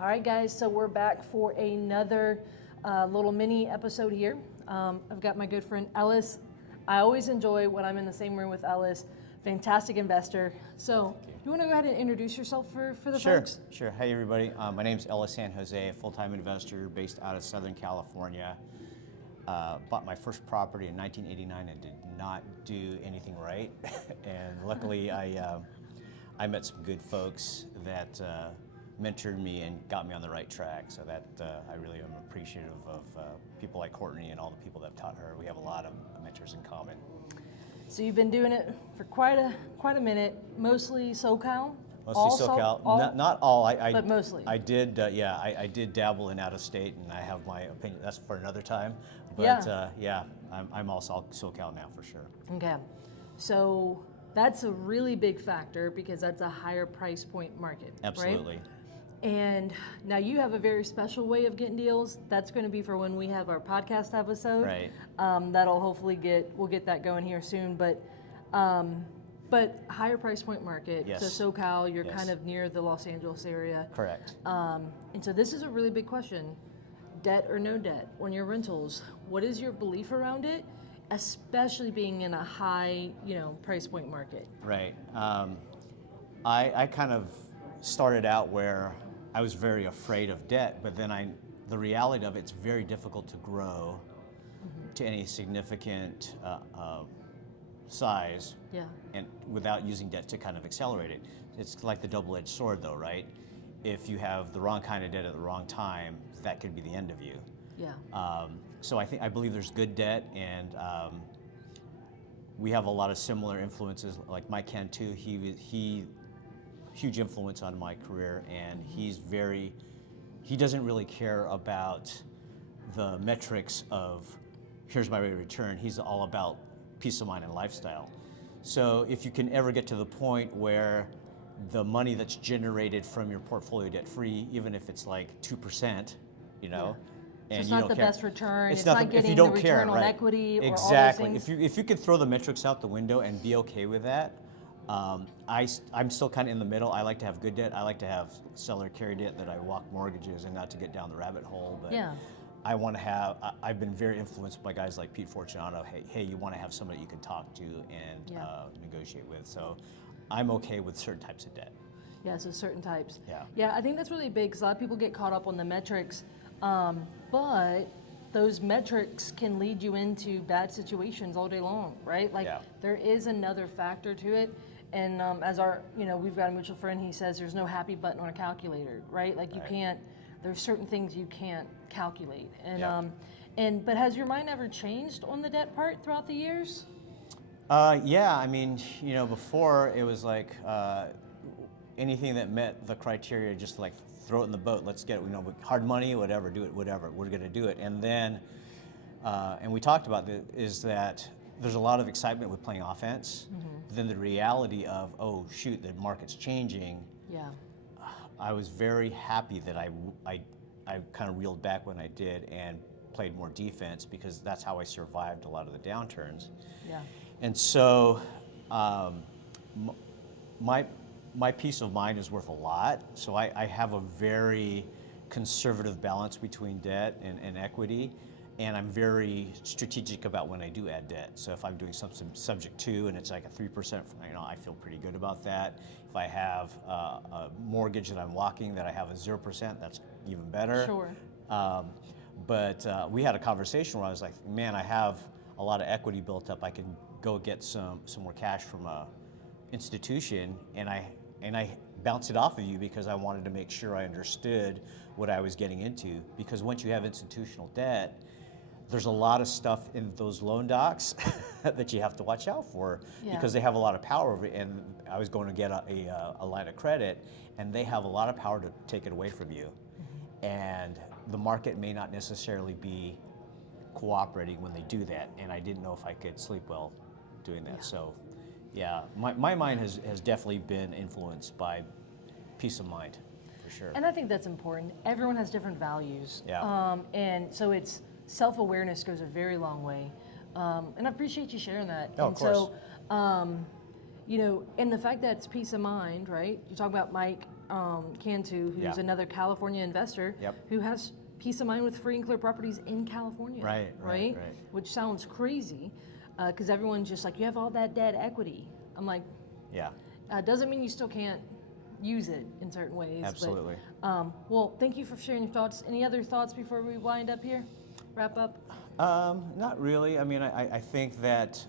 All right, guys, so we're back for another little mini episode here. I've got my good friend Ellis. I always enjoy when I'm in the same room with Ellis. Fantastic investor. So, you want to go ahead and introduce yourself for the folks? Sure. Hey, everybody. My name's Ellis San Jose, a full-time investor based out of Southern California. Bought my first property in 1989 and did not do anything right. And luckily, I met some good folks that mentored me and got me on the right track. So that I really am appreciative of people like Courtney and all the people that have taught her. We have a lot of mentors in common. So you've been doing it for quite a minute, mostly SoCal? Mostly SoCal, not all. But mostly. I did, I did dabble in out of state, and I have my opinion. That's for another time. But I'm also SoCal now for sure. Okay, so that's a really big factor because that's a higher price point market. Absolutely. Right? And now you have a very special way of getting deals. That's going to be for when we have our podcast episode. Right. That'll hopefully we'll get that going here soon. But higher price point market. Yes. So SoCal, you're Yes. kind of near the Los Angeles area. Correct. And so this is a really big question: debt or no debt on your rentals. What is your belief around it, especially being in a high, price point market? Right. I kind of started out where I was very afraid of debt, but then the reality of it's very difficult to grow to any significant size, and without using debt to kind of accelerate it. It's like the double-edged sword, though, right? If you have the wrong kind of debt at the wrong time, that could be the end of you. Yeah. So I believe there's good debt, and we have a lot of similar influences. Like Mike Cantu, he huge influence on my career, and he doesn't really care about the metrics of here's my rate of return. He's all about peace of mind and lifestyle. So if you can ever get to the point where the money that's generated from your portfolio debt free, even if it's like 2%, and So it's you not don't the care. best return. It's nothing, not getting if you don't the care, return on right. equity or exactly. all those things. If you could throw the metrics out the window and be okay with that, I'm still kind of in the middle. I like to have good debt. I like to have seller carry debt that I walk mortgages and not to get down the rabbit hole. But I want to have. I've been very influenced by guys like Pete Fortunato. Hey, you want to have somebody you can talk to and negotiate with. So I'm okay with certain types of debt. Yeah, so certain types. Yeah. Yeah, I think that's really big because a lot of people get caught up on the metrics, but those metrics can lead you into bad situations all day long, right? Like there is another factor to it. And as we've got a mutual friend, he says there's no happy button on a calculator, right? Like you can't, there's certain things you can't calculate. And but has your mind ever changed on the debt part throughout the years? I mean, before it was like anything that met the criteria, just like throw it in the boat. Let's get it. Hard money, whatever. Do it, whatever. We're going to do it. And then, and we talked about this, is that there's a lot of excitement with playing offense. Then the reality of, oh shoot, the market's changing. Yeah. I was very happy that I kind of reeled back when I did and played more defense, because that's how I survived a lot of the downturns. Yeah. And so my peace of mind is worth a lot. So I have a very conservative balance between debt and equity. And I'm very strategic about when I do add debt. So if I'm doing something subject to and it's like a 3%, I feel pretty good about that. If I have a mortgage that I'm walking that I have a 0%, that's even better. Sure. But we had a conversation where I was like, man, I have a lot of equity built up. I can go get some more cash from a institution, and I bounced it off of you because I wanted to make sure I understood what I was getting into. Because once you have institutional debt, there's a lot of stuff in those loan docs that you have to watch out for, because they have a lot of power over it. And I was going to get a line of credit, and they have a lot of power to take it away from you. And the market may not necessarily be cooperating when they do that. And I didn't know if I could sleep well doing that. So my mind has definitely been influenced by peace of mind, for sure. And I think that's important. Everyone has different values. Yeah. And so self-awareness goes a very long way. And I appreciate you sharing that. Oh, of course. So, and the fact that it's peace of mind, right? You talk about Mike Cantu, who's another California investor, who has peace of mind with free and clear properties in California. Right. Which sounds crazy, because everyone's just like, you have all that dead equity. I'm like, doesn't mean you still can't use it in certain ways. Absolutely. But, well, thank you for sharing your thoughts. Any other thoughts before we wind up here? Wrap up? Not really. I mean, I think that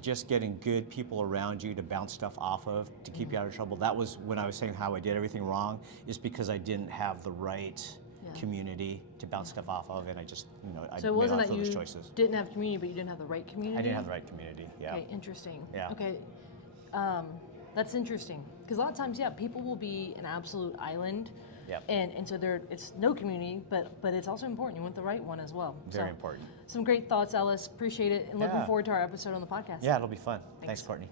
just getting good people around you to bounce stuff off of to keep you out of trouble. That was when I was saying how I did everything wrong, is because I didn't have the right community to bounce stuff off of, and I just, I so it wasn't made that those you choices. Didn't have community, but you didn't have the right community? I didn't have the right community, Okay, interesting. Yeah. Okay, that's interesting. Because a lot of times, people will be an absolute island, and so it's no community, but it's also important. You want the right one as well. Very important. Some great thoughts, Ellis. Appreciate it, and looking forward to our episode on the podcast. Yeah, it'll be fun. Thanks Courtney.